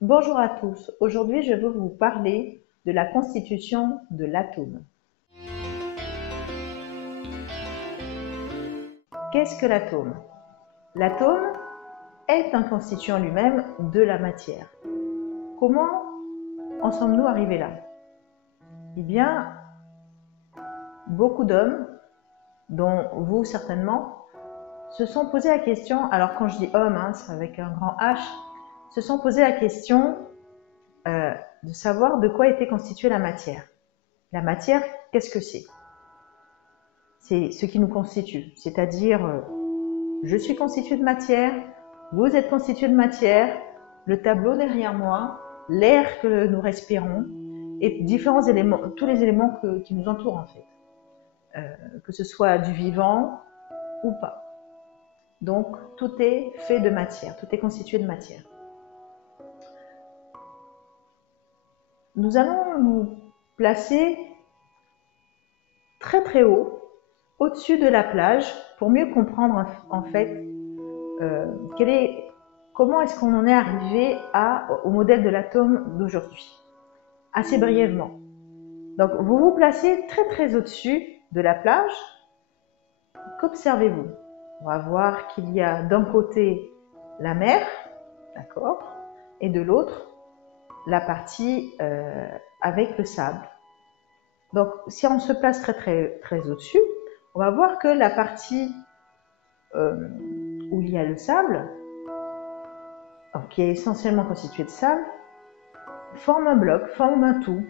Bonjour à tous, aujourd'hui je veux vous parler de la constitution de l'atome. Qu'est-ce que l'atome? L'atome est un constituant lui-même de la matière. Comment en sommes-nous arrivés là? Eh bien, beaucoup d'hommes, dont vous certainement, se sont posé la question, alors quand je dis hommes, c'est avec un grand H, se sont posé la question de savoir de quoi était constituée la matière. La matière, qu'est-ce que c'est? C'est ce qui nous constitue, c'est-à-dire je suis constitué de matière, vous êtes constitué de matière, le tableau derrière moi, l'air que nous respirons et différents éléments, tous les éléments qui nous entourent en fait, que ce soit du vivant ou pas. Donc tout est fait de matière, tout est constitué de matière. Nous allons nous placer très très haut, au-dessus de la plage, pour mieux comprendre en fait comment est-ce qu'on en est arrivé au modèle de l'atome d'aujourd'hui. Assez brièvement. Donc vous vous placez très très au-dessus de la plage. Qu'observez-vous? On va voir qu'il y a d'un côté la mer, d'accord, et de l'autre la partie avec le sable. Donc si on se place très très très au-dessus, on va voir que la partie où il y a le sable, qui est essentiellement constitué de sable, forme un bloc, forme un tout.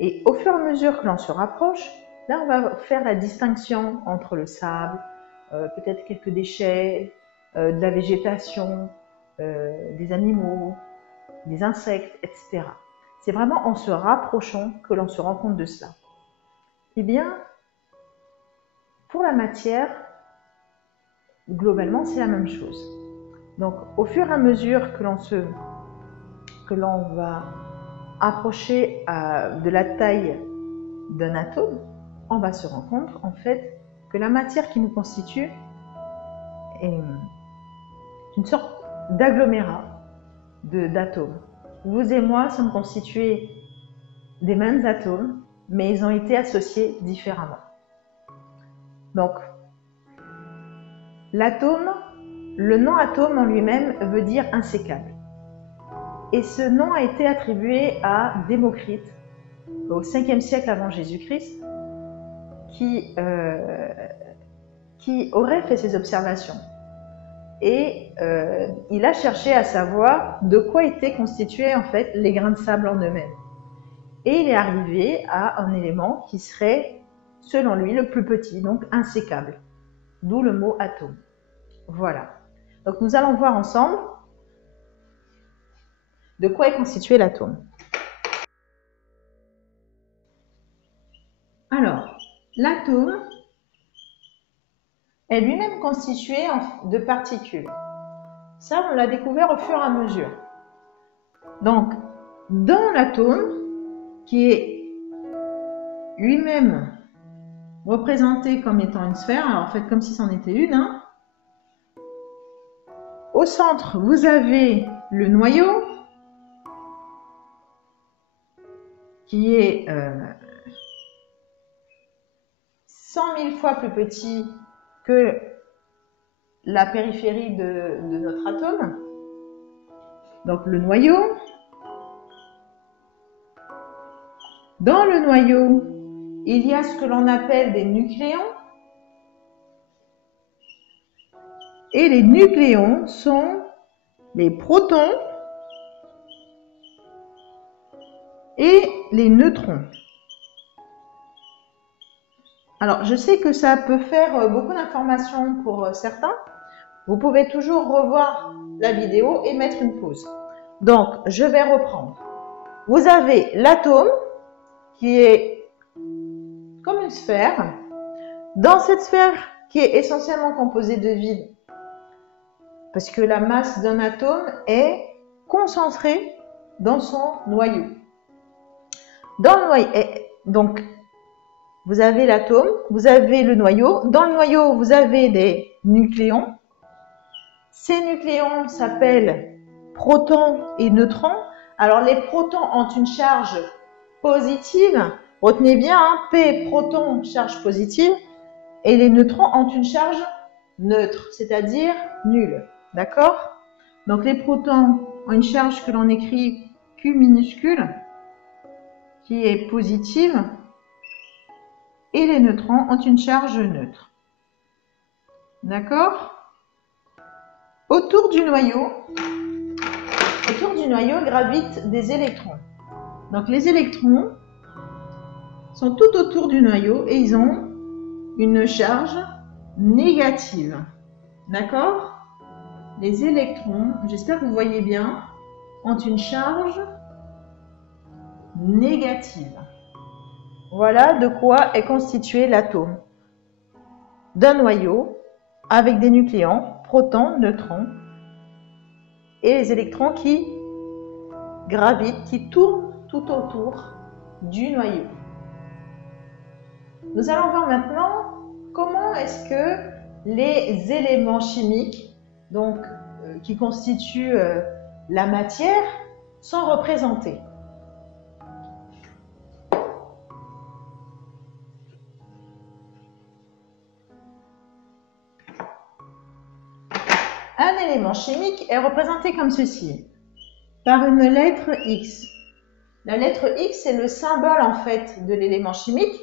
Et au fur et à mesure que l'on se rapproche, là on va faire la distinction entre le sable, peut-être quelques déchets, de la végétation, des animaux, des insectes, etc. C'est vraiment en se rapprochant que l'on se rend compte de cela. Eh bien, pour la matière, globalement, c'est la même chose. Donc, au fur et à mesure que l'on va approcher de la taille d'un atome, on va se rendre compte en fait que la matière qui nous constitue est une sorte d'agglomérat d'atomes. Vous et moi sommes constitués des mêmes atomes, mais ils ont été associés différemment. Donc, l'atome, le nom atome en lui-même veut dire insécable. Et ce nom a été attribué à Démocrite au 5e siècle avant Jésus-Christ, qui aurait fait ces observations. Et il a cherché à savoir de quoi étaient constitués en fait les grains de sable en eux-mêmes. Et il est arrivé à un élément qui serait, selon lui, le plus petit, donc insécable. D'où le mot atome. Voilà. Donc nous allons voir ensemble de quoi est constitué l'atome. Alors, l'atome est lui-même constitué de particules. Ça, on l'a découvert au fur et à mesure. Donc, dans l'atome, qui est lui-même représenté comme étant une sphère, alors faites comme si c'en était une, au centre, vous avez le noyau, qui est 100 000 fois plus petit que la périphérie de notre atome. Donc le noyau. Dans le noyau, il y a ce que l'on appelle des nucléons. Et les nucléons sont les protons et les neutrons. Alors, je sais que ça peut faire beaucoup d'informations pour certains. Vous pouvez toujours revoir la vidéo et mettre une pause. Donc, je vais reprendre. Vous avez l'atome qui est comme une sphère. Dans cette sphère qui est essentiellement composée de vide, parce que la masse d'un atome est concentrée dans son noyau. Dans le noyau, donc, vous avez l'atome, vous avez le noyau. Dans le noyau, vous avez des nucléons. Ces nucléons s'appellent protons et neutrons. Alors les protons ont une charge positive. Retenez bien, hein, P, proton, charge positive. Et les neutrons ont une charge neutre, c'est-à-dire nulle. D'accord? Donc les protons ont une charge que l'on écrit Q minuscule, qui est positive. Et les neutrons ont une charge neutre. D'accord? Autour du noyau gravitent des électrons. Donc les électrons sont tout autour du noyau et ils ont une charge négative. D'accord? Les électrons, j'espère que vous voyez bien, ont une charge négative. Voilà de quoi est constitué l'atome. D'un noyau avec des nucléons, protons, neutrons, et les électrons qui gravitent, qui tournent tout autour du noyau. Nous allons voir maintenant comment est-ce que les éléments chimiques, donc qui constituent la matière, sont représentés. Un élément chimique est représenté comme ceci, par une lettre X. La lettre X est le symbole en fait de l'élément chimique.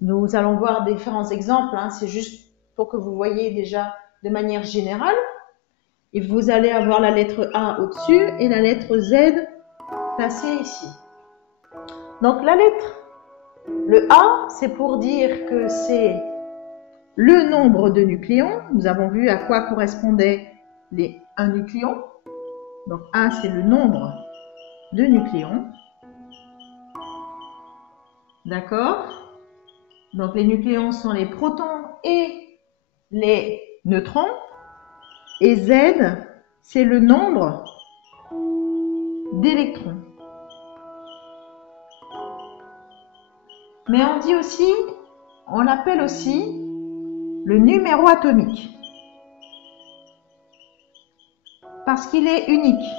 Nous allons voir différents exemples, hein, c'est juste pour que vous voyez déjà de manière générale. Et vous allez avoir la lettre A au-dessus et la lettre Z placée ici. Donc la lettre, le A, c'est pour dire que c'est le nombre de nucléons. Nous avons vu à quoi correspondait un nucléon. Donc A, c'est le nombre de nucléons. D'accord? Donc les nucléons sont les protons et les neutrons. Et Z, c'est le nombre d'électrons. Mais on dit aussi, on l'appelle aussi le numéro atomique. Parce qu'il est unique.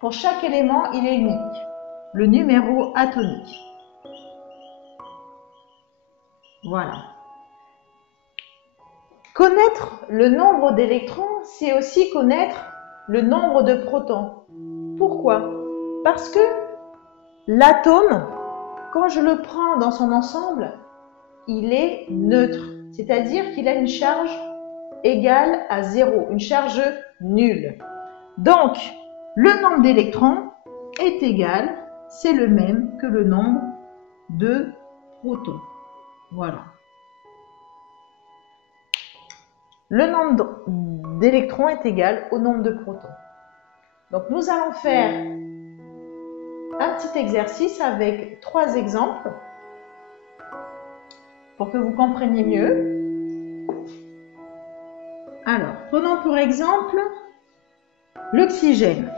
Pour chaque élément, il est unique. Le numéro atomique. Voilà. Connaître le nombre d'électrons, c'est aussi connaître le nombre de protons. Pourquoi? Parce que l'atome, quand je le prends dans son ensemble, il est neutre. C'est-à-dire qu'il a une charge égale à 0, une charge nulle. Donc, le nombre d'électrons est égal, c'est le même que le nombre de protons. Voilà. Le nombre d'électrons est égal au nombre de protons. Donc, nous allons faire un petit exercice avec 3 exemples pour que vous compreniez mieux. Alors, prenons pour exemple l'oxygène.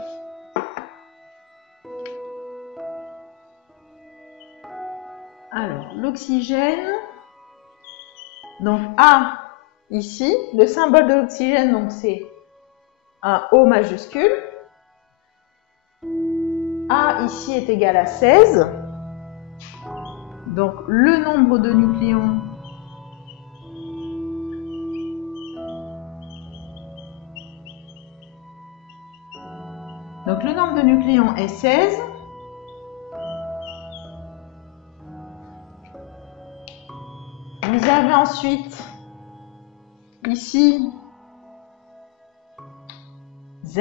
Alors, l'oxygène, donc A ici, le symbole de l'oxygène, donc c'est un O majuscule. A ici est égal à 16. Donc, le nombre de nucléons est 16. Vous avez ensuite ici Z.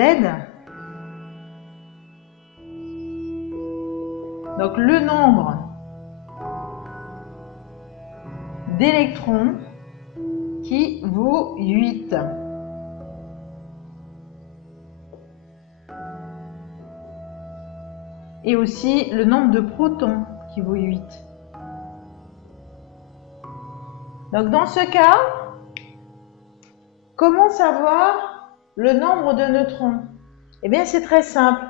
Donc le nombre d'électrons qui vaut 8. Et aussi le nombre de protons qui vaut 8. Donc dans ce cas, comment savoir le nombre de neutrons? Eh bien c'est très simple.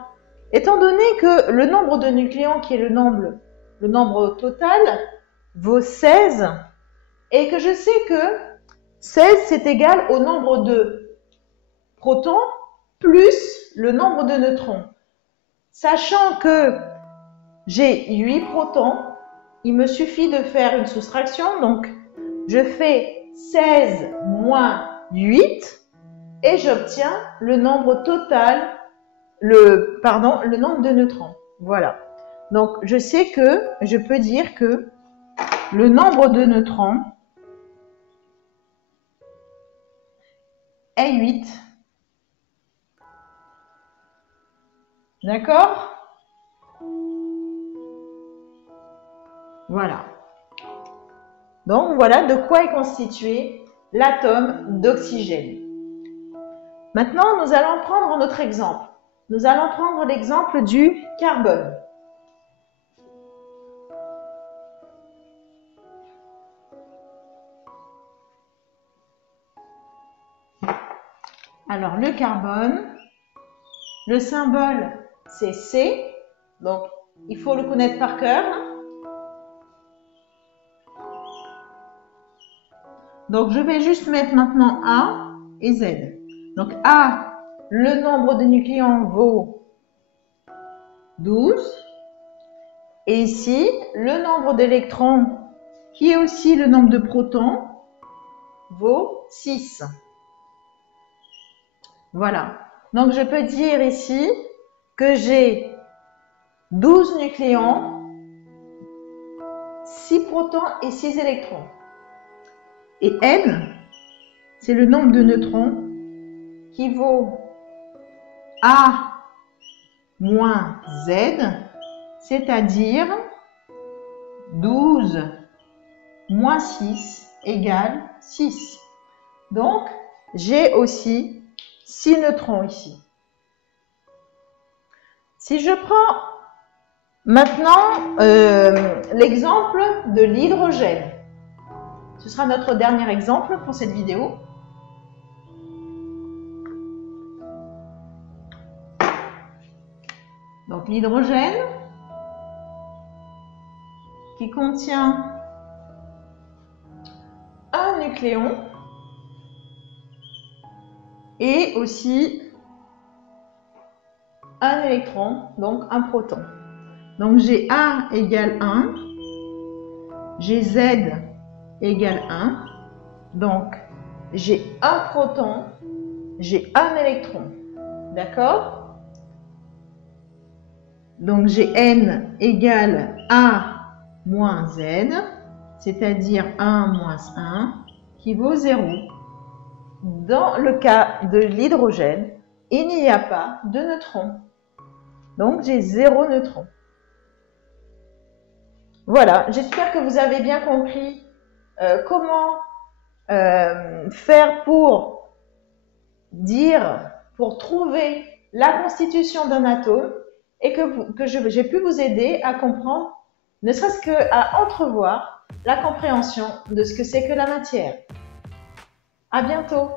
Étant donné que le nombre de nucléons qui est le nombre total vaut 16 et que je sais que 16 c'est égal au nombre de protons plus le nombre de neutrons. Sachant que j'ai 8 protons, il me suffit de faire une soustraction. Donc, je fais 16 moins 8 et j'obtiens le nombre total, le nombre de neutrons. Voilà. Donc, je sais que je peux dire que le nombre de neutrons est 8. D'accord? Voilà. Donc, voilà de quoi est constitué l'atome d'oxygène. Maintenant, nous allons prendre notre exemple. Nous allons prendre l'exemple du carbone. Alors, le carbone, le symbole, c'est C. Donc, il faut le connaître par cœur. Donc, je vais juste mettre maintenant A et Z. Donc, A, le nombre de nucléons vaut 12. Et ici, le nombre d'électrons, qui est aussi le nombre de protons, vaut 6. Voilà. Donc, je peux dire ici que j'ai 12 nucléons, 6 protons et 6 électrons. Et N, c'est le nombre de neutrons qui vaut A moins Z, c'est-à-dire 12 moins 6 égale 6. Donc, j'ai aussi 6 neutrons ici. Si je prends maintenant l'exemple de l'hydrogène, ce sera notre dernier exemple pour cette vidéo. Donc l'hydrogène qui contient un nucléon et aussi un électron, donc un proton. Donc j'ai A égale 1, j'ai Z égale 1, donc j'ai un proton, j'ai un électron, d'accord? Donc j'ai N égale A moins Z, c'est-à-dire 1 moins 1, qui vaut 0. Dans le cas de l'hydrogène, il n'y a pas de neutrons. Donc j'ai 0 neutrons. Voilà, j'espère que vous avez bien compris comment faire pour trouver la constitution d'un atome et que j'ai pu vous aider à comprendre, ne serait-ce qu'à entrevoir la compréhension de ce que c'est que la matière. À bientôt!